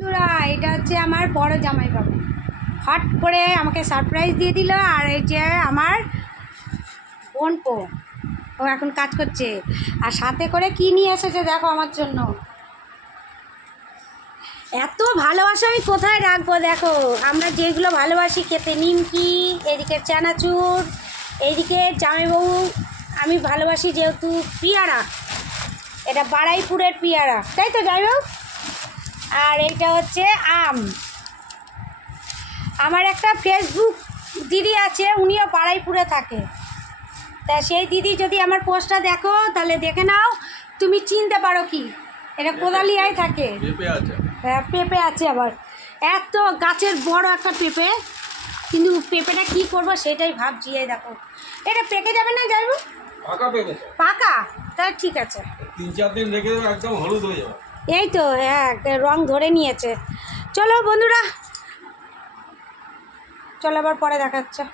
বন্ধুরা, এটা হচ্ছে আমার বড় জামাইবাবু। হট করে আমাকে সারপ্রাইজ দিয়ে দিল। আর এই যে আমার বোনপো, ও এখন কাজ করছে। আর সাথে করে কি নিয়ে এসেছে দেখো আমার জন্য। এত ভালোবাসা আমি কোথায় রাখবো দেখো। আমরা যেগুলো ভালোবাসি খেতে, নিমকি, এদিকে চানাচুর, এইদিকে জামাইবাবু আমি ভালোবাসি যেহেতু পিয়ারা, এটা বাড়াইপুরের পিয়ারা, তাই তো জামাইবাবু? আর এইটা হচ্ছে আম। আমার একটা ফেসবুক দিদি আছে, উনিও বাড়াইপুরে থাকে। তা সেই দিদি যদি আমার পোস্টটা দেখো তাহলে দেখে নাও, তুমি চিনতে পারো কি এটা কোদালিয়ায় থাকে। হ্যাঁ, পেঁপে আছে আবার, এত গাছের বড় একটা পেঁপে। কিন্তু পেঁপেটা কি করব সেটাই ভাবছি। এই দেখো, এটা পেকে যাবে না যাইব? পাকা পেঁপে, পাকা? তাহলে ঠিক আছে, 3-4 দিন রেখে দেবে, একদম হলুদ হয়ে যাবে। এই তো, হ্যাঁ, রং ধরে নিয়েছে। চলো বন্ধুরা, চলো আবার পরে দেখাচ্ছে।